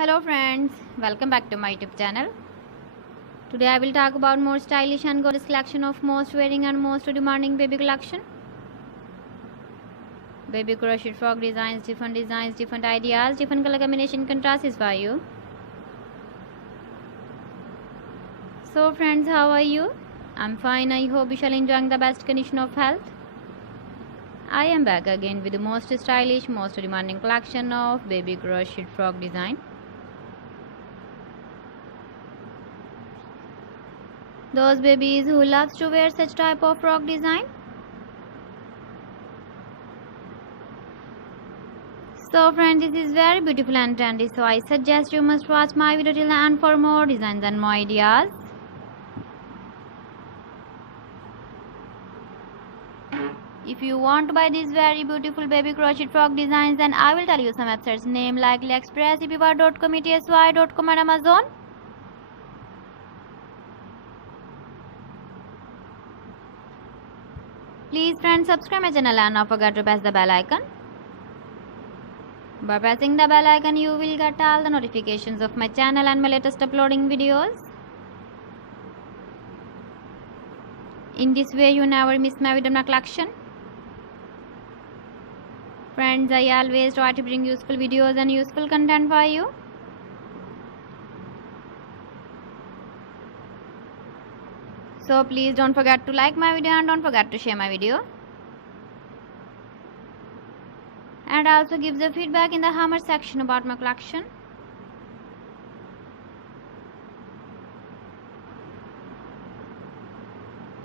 Hello friends, welcome back to my YouTube channel. Today I will talk about more stylish and gorgeous collection of most wearing and most demanding baby collection. Baby crochet frock designs, different ideas, different color combination contrasts for you. So friends, how are you? I'm fine. I hope you shall enjoying the best condition of health. I am back again with the most stylish, most demanding collection of baby crochet frock design. Those babies who loves to wear such type of frock design. So friends, this is very beautiful and trendy, so I suggest you must watch my video till the end for more designs and more ideas. If you want to buy these very beautiful baby crochet frock designs, then I will tell you some websites name like AliExpress, eBay.com, ETSY.com and Amazon. Please friends, subscribe my channel and not forget to press the bell icon. By pressing the bell icon, you will get all the notifications of my channel and my latest uploading videos. In this way, you never miss my video collection. Friends, I always try to bring useful videos and useful content for you. So please don't forget to like my video and don't forget to share my video. And also give the feedback in the comment section about my collection.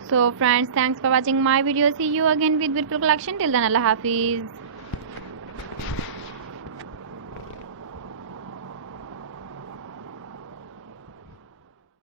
So friends, thanks for watching my video. See you again with beautiful collection. Till then, Allah Hafiz.